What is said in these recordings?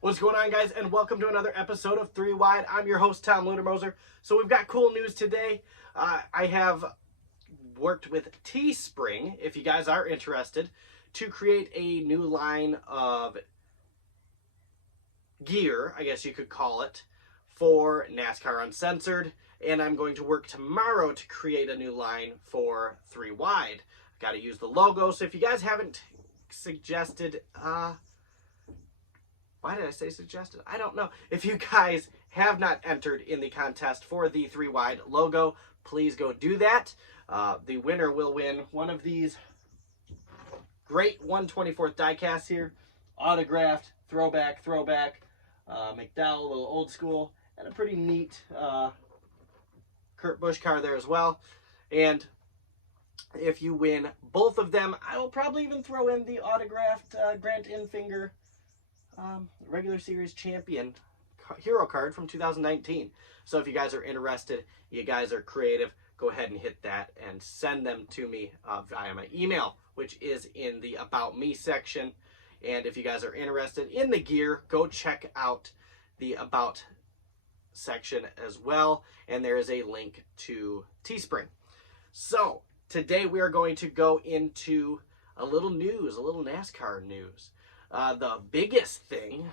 What's going on, guys, and welcome to another episode of 3 Wide. I'm your host, Tom Ludermoser. So we've got cool news today. I have worked with Teespring, if you guys are interested, to create a new line of gear, I guess you could call it, for NASCAR Uncensored. And I'm going to work tomorrow to create a new line for 3 Wide. I got to use the logo, so if you guys haven't suggested... Why did I say suggested? I don't know. If you guys have not entered in the contest for the 3 Wide logo, please go do that. The winner will win one of these great 1/24th diecasts here. Autographed, throwback, McDowell, a little old school, and a pretty neat Kurt Busch car there as well. And if you win both of them, I will probably even throw in the autographed Grant Infinger regular series champion hero card from 2019. So if you guys are interested, you guys are creative, go ahead and hit that and send them to me via my email, which is in the About Me section. And if you guys are interested in the gear, go check out the About section as well. And there is a link to Teespring. So today we are going to go into a little news, a little NASCAR news. The biggest thing,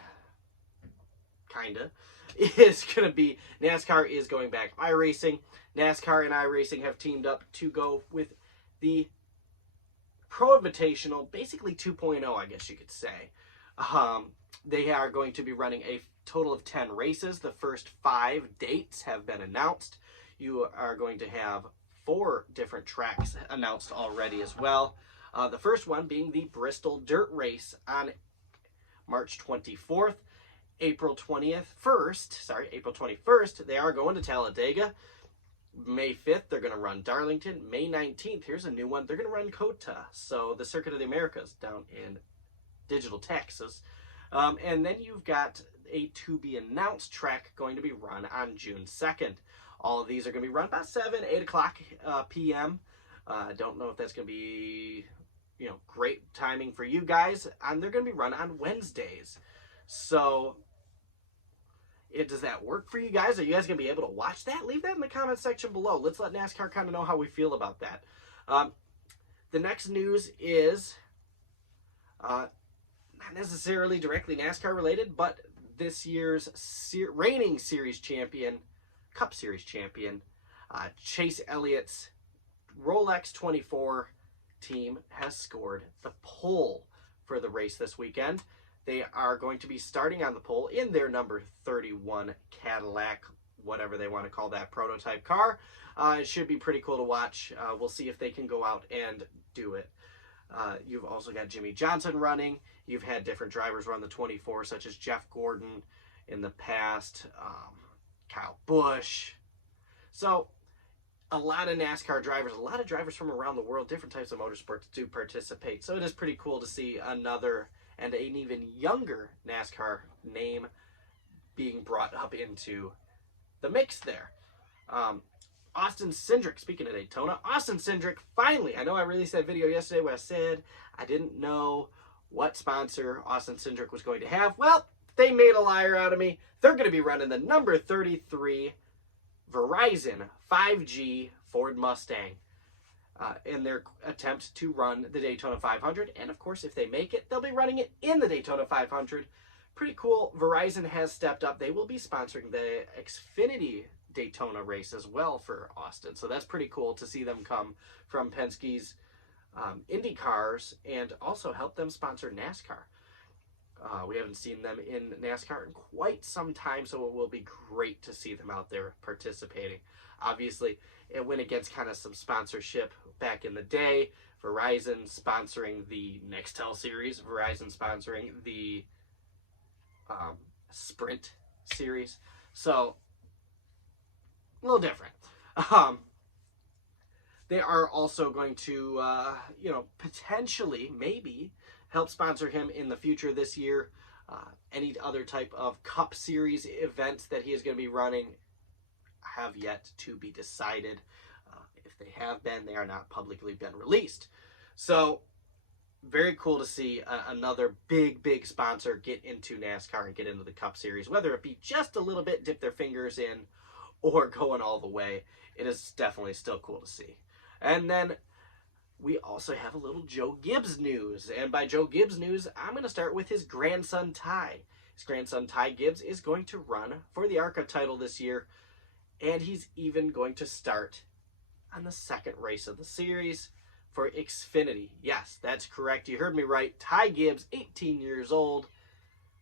kinda, is going to be NASCAR is going back iRacing. NASCAR and iRacing have teamed up to go with the Pro Invitational, basically 2.0, I guess you could say. They are going to be running a total of 10 races. The first 5 dates have been announced. You are going to have 4 different tracks announced already as well. The first one being the Bristol Dirt Race on March 24th. April 21st, they are going to Talladega. May 5th, they're going to run Darlington. May 19th, here's a new one, they're going to run COTA, so the Circuit of the Americas down in Digital, Texas. And then you've got a to-be-announced track going to be run on June 2nd. All of these are going to be run about 8 o'clock p.m. Don't know if that's going to be, great timing for you guys. And they're going to be run on Wednesdays. So, does that work for you guys? Are you guys going to be able to watch that? Leave that in the comment section below. Let's let NASCAR kind of know how we feel about that. The next news is not necessarily directly NASCAR related, but this year's reigning series champion, Cup Series champion, Chase Elliott's Rolex 24 team has scored the pole for the race this weekend. They are going to be starting on the pole in their number 31 Cadillac, whatever they want to call that prototype car. It should be pretty cool to watch. We'll see if they can go out and do it. You've also got Jimmy Johnson running. You've had different drivers run the 24, such as Jeff Gordon in the past, Kyle Busch. So a lot of NASCAR drivers, a lot of drivers from around the world, different types of motorsports do participate. So it is pretty cool to see another and an even younger NASCAR name being brought up into the mix there. Austin Cindric, speaking of Daytona, Austin Cindric finally, I know I released that video yesterday where I said I didn't know what sponsor Austin Cindric was going to have. Well, they made a liar out of me. They're going to be running the number 33 Verizon 5G Ford Mustang in their attempt to run the Daytona 500. And of course, if they make it, they'll be running it in the Daytona 500. Pretty cool. Verizon has stepped up. They will be sponsoring the Xfinity Daytona race as well for Austin. So that's pretty cool to see them come from Penske's Indy cars and also help them sponsor NASCAR. We haven't seen them in NASCAR in quite some time, so it will be great to see them out there participating. Obviously, it went against kind of some sponsorship back in the day. Verizon sponsoring the Nextel series, Verizon sponsoring the Sprint series. So, a little different. They are also going to, potentially, maybe, help sponsor him in the future this year. Any other type of Cup Series events that he is going to be running have yet to be decided. If they have been, they are not publicly been released. So, very cool to see another big sponsor get into NASCAR and get into the Cup Series, whether it be just a little bit, dip their fingers in, or going all the way. It is definitely still cool to see. And then we also have a little Joe Gibbs news. And by Joe Gibbs news, I'm going to start with his grandson, Ty. His grandson, Ty Gibbs, is going to run for the ARCA title this year. And he's even going to start on the second race of the series for Xfinity. Yes, that's correct. You heard me right. Ty Gibbs, 18 years old,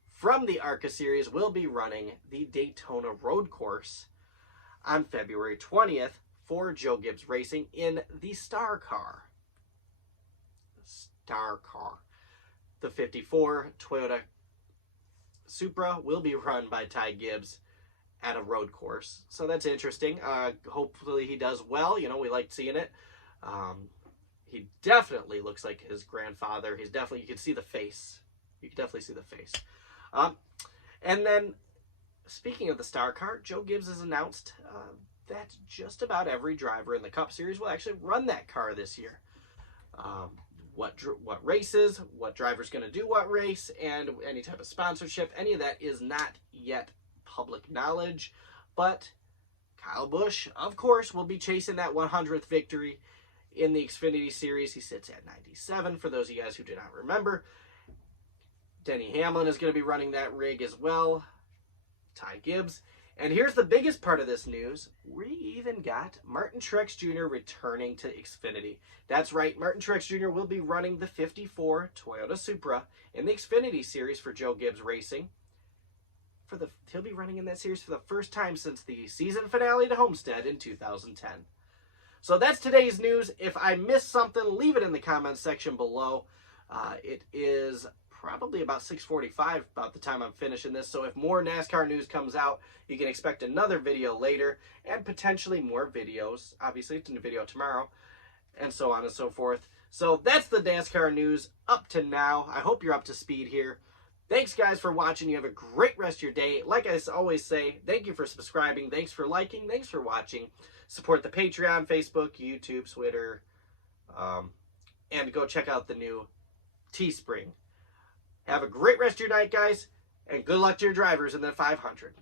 from the ARCA series, will be running the Daytona road course on February 20th for Joe Gibbs Racing in the Star Car. The 54 Toyota Supra will be run by Ty Gibbs at a road course. So that's interesting. Hopefully he does well. You know, we like seeing it. He definitely looks like his grandfather. He's definitely, you can see the face. You can definitely see the face. And then, speaking of the Star Car, Joe Gibbs has announced that just about every driver in the Cup Series will actually run that car this year. What races, what driver's going to do what race, and any type of sponsorship, any of that is not yet public knowledge. But Kyle Busch, of course, will be chasing that 100th victory in the Xfinity Series. He sits at 97, for those of you guys who do not remember. Denny Hamlin is going to be running that rig as well. Ty Gibbs. And here's the biggest part of this news. We even got Martin Truex Jr. returning to Xfinity. That's right, Martin Truex Jr. will be running the 54 Toyota Supra in the Xfinity Series for Joe Gibbs Racing. He'll be running in that series for the first time since the season finale to Homestead in 2010. So that's today's news. If I missed something, leave it in the comments section below. It is probably about 6:45 about the time I'm finishing this. So if more NASCAR news comes out, you can expect another video later and potentially more videos. Obviously, it's a new video tomorrow and so on and so forth. So that's the NASCAR news up to now. I hope you're up to speed here. Thanks, guys, for watching. You have a great rest of your day. Like I always say, thank you for subscribing. Thanks for liking. Thanks for watching. Support the Patreon, Facebook, YouTube, Twitter, and go check out the new Teespring. Have a great rest of your night, guys, and good luck to your drivers in the 500.